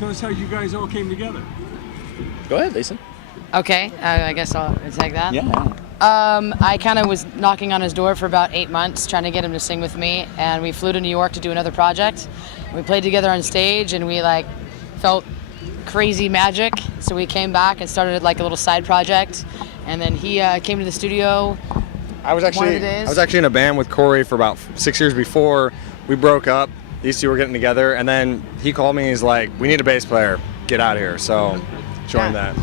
Tell us how you guys all came together. Go ahead, Lisa. Okay, I guess I'll take that. Yeah. I kind of was knocking on his door for about 8 months, trying to get him to sing with me, and we flew to New York to do another project. We played together on stage, and we like felt crazy magic. So we came back and started like a little side project, and then he came to the studio. I was actually in a band with Corey for about 6 years before we broke up. These two were getting together, and then he called me. He's like, "We need a bass player. Get out of here." So joined that.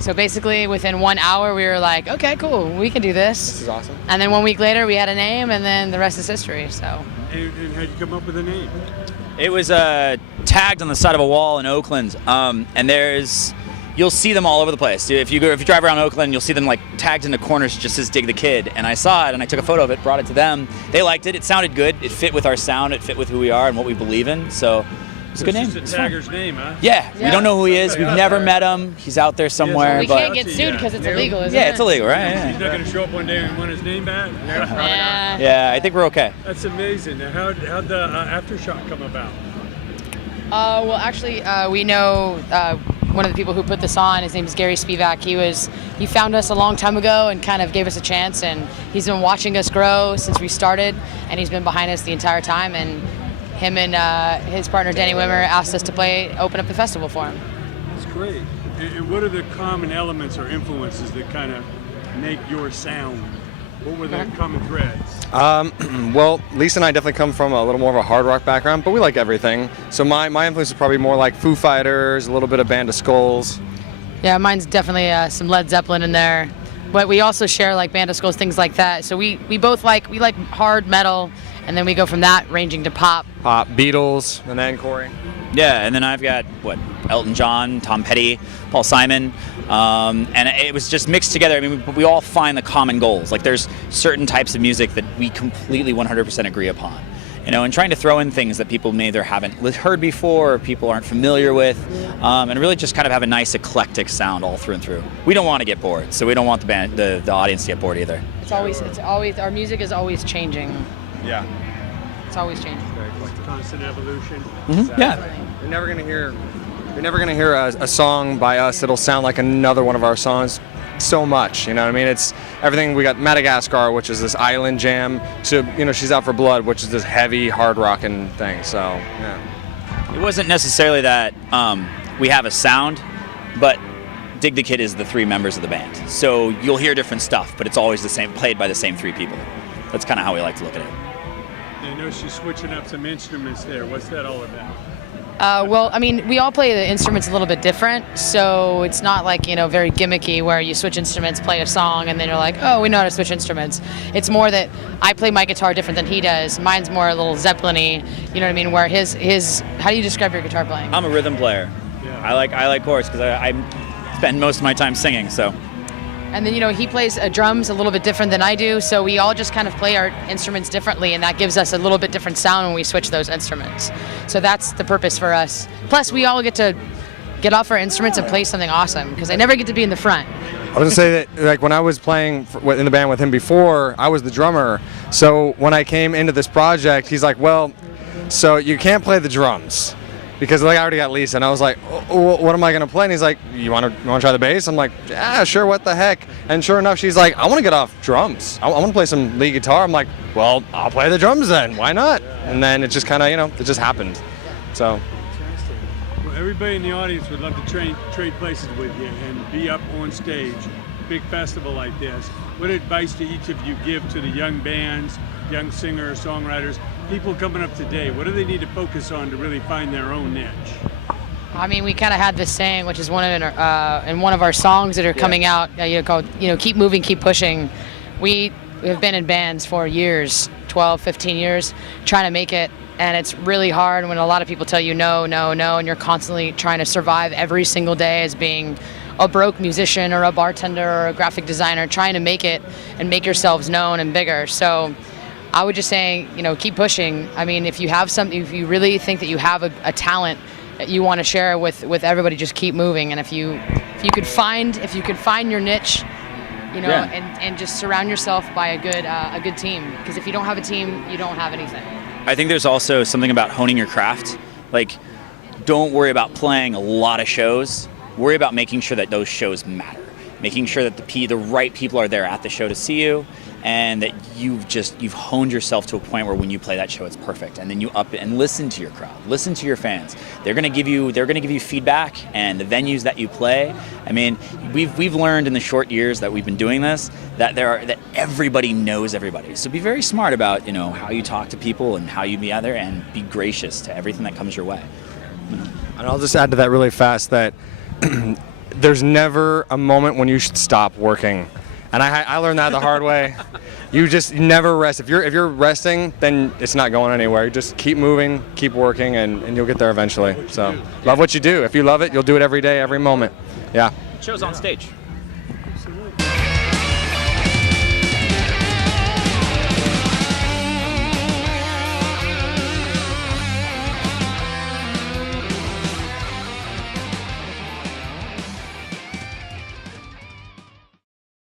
So basically, within 1 hour, we were like, "Okay, cool, we can do this." This is awesome. And then 1 week later, we had a name, and then the rest is history. So. And how'd you come up with a name? It was tagged on the side of a wall in Oakland, and you'll see them all over the place. If you drive around Oakland, you'll see them like tagged into corners, just says "Dig the Kid." And I saw it, and I took a photo of it, brought it to them. They liked it. It sounded good. It fit with our sound. It fit with who we are and what we believe in. So it's a good name. It's a tagger's name, huh? Yeah, we don't know who he is. We've never met him. He's out there somewhere. We can't get sued because it's illegal, isn't it? Yeah, it's illegal, right? Yeah. He's not going to show up one day and want his name back? Yeah, I think we're okay. That's amazing. Now, how'd the Aftershock come about? Well, actually, we know one of the people who put this on. His name is Gary Spivak. He found us a long time ago and kind of gave us a chance, and he's been watching us grow since we started, and he's been behind us the entire time. And him and his partner Danny Wimmer asked us to open up the festival for him. That's great. And what are the common elements or influences that kind of make your sound? What were the common threads? Well, Lisa and I definitely come from a little more of a hard rock background, but we like everything. So my influence is probably more like Foo Fighters, a little bit of Band of Skulls. Yeah, mine's definitely some Led Zeppelin in there. But we also share like Band of Skulls, things like that. So we both like hard metal, and then we go from that ranging to pop. Pop, Beatles, and then Corey. Yeah, and then I've got, Elton John, Tom Petty, Paul Simon, and it was just mixed together. I mean, we all find the common goals. Like, there's certain types of music that we completely 100% agree upon. And trying to throw in things that people may either haven't heard before or people aren't familiar with, and really just kind of have a nice eclectic sound all through and through. We don't want to get bored, so we don't want the audience to get bored either. It's always our music is always changing. Yeah. It's always changing. Constant evolution. Mm-hmm. Yeah. You're never gonna hear a song by us that'll sound like another one of our songs so much. You know what I mean? It's everything. We got Madagascar, which is this island jam, to She's Out for Blood, which is this heavy hard rocking thing. So yeah. It wasn't necessarily that we have a sound, but Dig the Kid is the three members of the band. So you'll hear different stuff, but it's always the same, played by the same three people. That's kind of how we like to look at it. I know she's switching up some instruments there. What's that all about? Well, I mean, we all play the instruments a little bit different, so it's not like, very gimmicky where you switch instruments, play a song, and then you're like, oh, we know how to switch instruments. It's more that I play my guitar different than he does. Mine's more a little Zeppelin-y, you know what I mean, where his how do you describe your guitar playing? I'm a rhythm player. Yeah. I like chords because I spend most of my time singing, so. And then, he plays drums a little bit different than I do, so we all just kind of play our instruments differently, and that gives us a little bit different sound when we switch those instruments. So that's the purpose for us. Plus, we all get to get off our instruments and play something awesome, because I never get to be in the front. I was gonna say that, like, when I was playing in the band with him before, I was the drummer. So when I came into this project, he's like, well, so you can't play the drums. Because I already got Lisa, and I was like, oh, what am I gonna play? And he's like, you wanna try the bass? I'm like, yeah, sure, what the heck? And sure enough, she's like, I wanna get off drums. I wanna play some lead guitar. I'm like, well, I'll play the drums then. Why not? And then it just kind of, it just happened. So. Fantastic. Well, everybody in the audience would love to trade places with you and be up on stage, big festival like this. What advice do each of you give to the young bands, young singers, songwriters, people coming up today? What do they need to focus on to really find their own niche? I mean, we kind of had this saying, which is in one of our songs that are coming out, called, keep moving, keep pushing. We have been in bands for years, 12, 15 years, trying to make it, and it's really hard when a lot of people tell you no, no, no, and you're constantly trying to survive every single day as being a broke musician or a bartender or a graphic designer, trying to make it and make yourselves known and bigger. So I would just say, keep pushing. I mean, if you you really think that you have a talent that you want to share with everybody, just keep moving. And if you could find your niche, and just surround yourself by a good team. Because if you don't have a team, you don't have anything. I think there's also something about honing your craft. Like, don't worry about playing a lot of shows. Worry about making sure that those shows matter. Making sure that the right people are there at the show to see you, and that you've honed yourself to a point where when you play that show, it's perfect. And then you up it and listen to your crowd, listen to your fans. They're gonna give you feedback, and the venues that you play. I mean, we've learned in the short years that we've been doing this that everybody knows everybody. So be very smart about how you talk to people and how you be out there, and be gracious to everything that comes your way. And I'll just add to that really fast that there's never a moment when you should stop working. And I learned that the hard way. You just never rest. If you're resting, then it's not going anywhere. You just keep moving, keep working, and you'll get there eventually. So love what you do. If you love it, you'll do it every day, every moment. Yeah. Show's on stage. Absolutely.